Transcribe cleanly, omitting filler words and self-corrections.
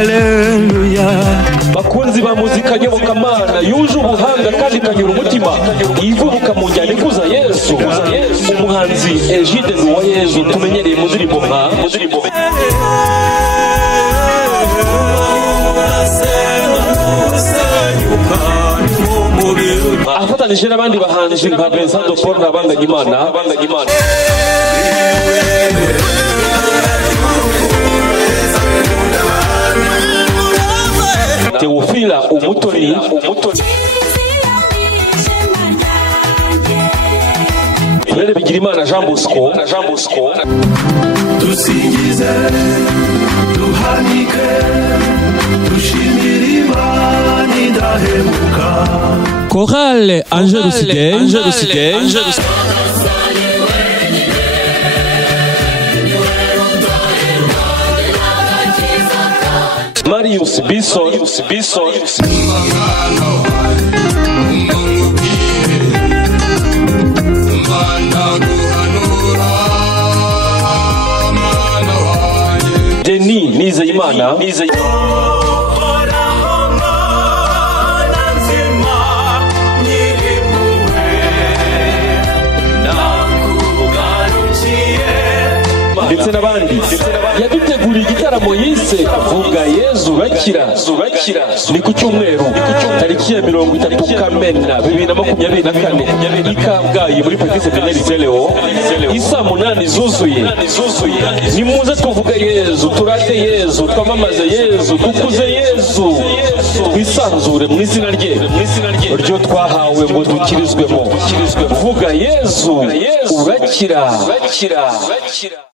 haleluya. Bakunzi ba muzika nyobokamana yuje ubuhanga kandi kanyura umutima, ivubuka mu njyana ikuza Yesu. Umuhanzi Egide Nduwayezu tumenyereye mu ndirimbo nka afatanije n'abandi bahanzi nka Vincent de Paul n'Abanganyimana. Teofila Umutoni. Rere Bigirimana Jean Bosco. Dusingize, duhanike, dushimire Imana indahemuka. Chorale Angelus Gay. Marius Bison. Denis Nizeyimana. Ndetse n'abandi yaduteguriye igitaramo yise Vuga Yezu Urakira. Ni ku cyumweru tariki ya 30 Kamena 2024 i Kabgayi muri Petit Seminaire Teleo isa 8 zuzuye. Nimuze tuvuga Yezu, turate Yezu, twamamaze Yezu, dukuze Yezu, twisanzure mu izina ryo twahawe ngo dukirizwemo. Vuga Yezu Urakira.